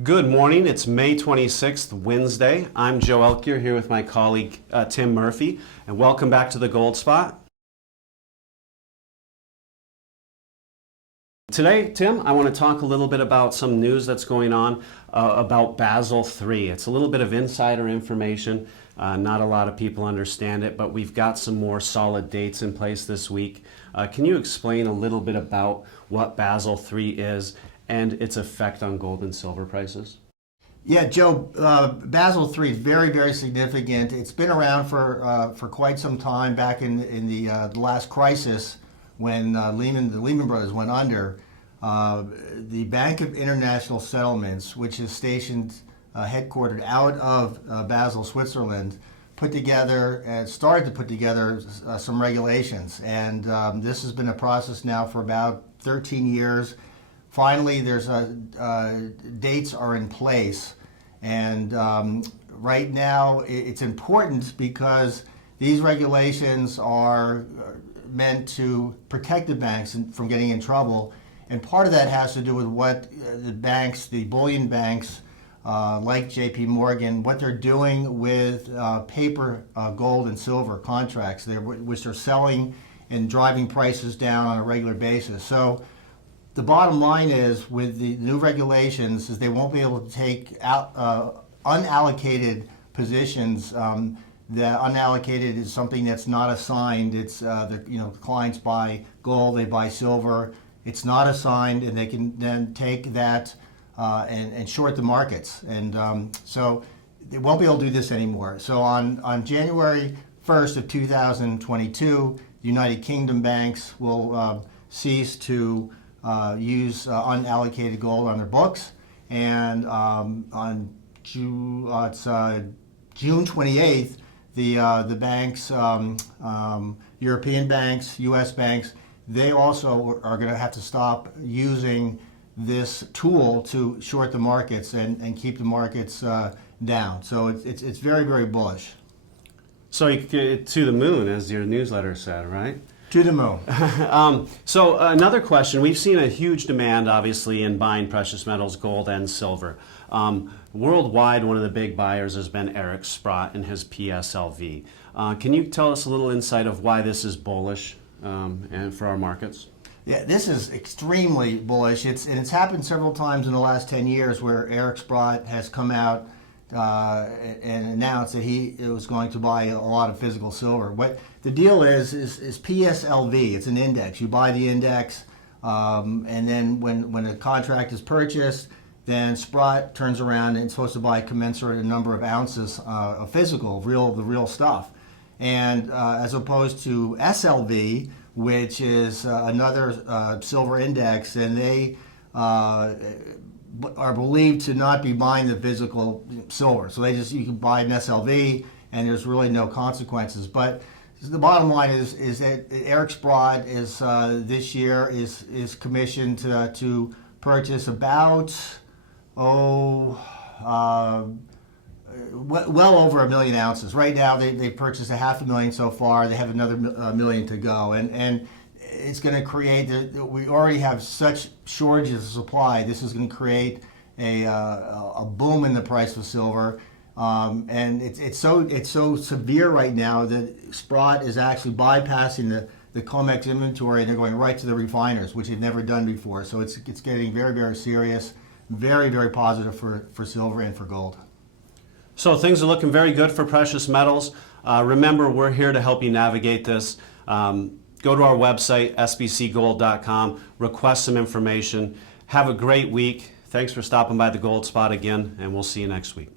Good morning. It's May 26th, Wednesday. I'm Joe Elkjer here with my colleague Tim Murphy, and welcome back to the Gold Spot. Today, Tim, I want to talk a little bit about some news that's going on about Basel III. It's a little bit of insider information. Not a lot of people understand it, but we've got some more solid dates in place this week. Can you explain a little bit about what Basel III is and its effect on gold and silver prices? Yeah, Joe, Basel III is very, very significant. It's been around for quite some time. Back in the last crisis, when the Lehman Brothers went under, the Bank of International Settlements, which is headquartered out of Basel, Switzerland, started to put together some regulations. And this has been a process now for about 13 years. Finally, dates are in place, and right now it's important because these regulations are meant to protect the banks from getting in trouble, and part of that has to do with what the bullion banks like J.P. Morgan, what they're doing with paper gold and silver contracts, which they're selling and driving prices down on a regular basis. So the bottom line is, with the new regulations, is they won't be able to take out unallocated positions. The unallocated is something that's not assigned. It's clients buy gold, they buy silver. It's not assigned, and they can then take that and short the markets. And so they won't be able to do this anymore. So on January 1st of 2022, the United Kingdom banks will cease to use unallocated gold on their books, and on June 28th, the banks, European banks, U.S. banks, they also are going to have to stop using this tool to short the markets and keep the markets down. So it's very, very bullish. So to the moon, as your newsletter said, right? To the moon. So another question, we've seen a huge demand, obviously, in buying precious metals, gold and silver. Worldwide, one of the big buyers has been Eric Sprott and his PSLV. Can you tell us a little insight of why this is bullish and for our markets? Yeah, this is extremely bullish. It's happened several times in the last 10 years where Eric Sprott has come out and announced that he was going to buy a lot of physical silver. What the deal is PSLV. It's an index. You buy the index, and then when a contract is purchased, then Sprott turns around and is supposed to buy a commensurate number of ounces of physical, the real stuff. And as opposed to SLV, which is another silver index, and they are believed to not be buying the physical silver. So you can buy an SLV and there's really no consequences. But the bottom line is that Eric Sprott is this year is commissioned to purchase about well over 1 million ounces. Right now they purchased 500,000 so far. They have another 1 million to go, and it's going to create, we already have such shortages of supply. This is going to create a boom in the price of silver. And it's so severe right now that Sprott is actually bypassing the COMEX inventory, and they're going right to the refiners, which they've never done before. So it's getting very, very serious, very, very positive for silver and for gold. So things are looking very good for precious metals. Remember, we're here to help you navigate this. Go to our website, sbcgold.com, request some information. Have a great week. Thanks for stopping by the Gold Spot again, and we'll see you next week.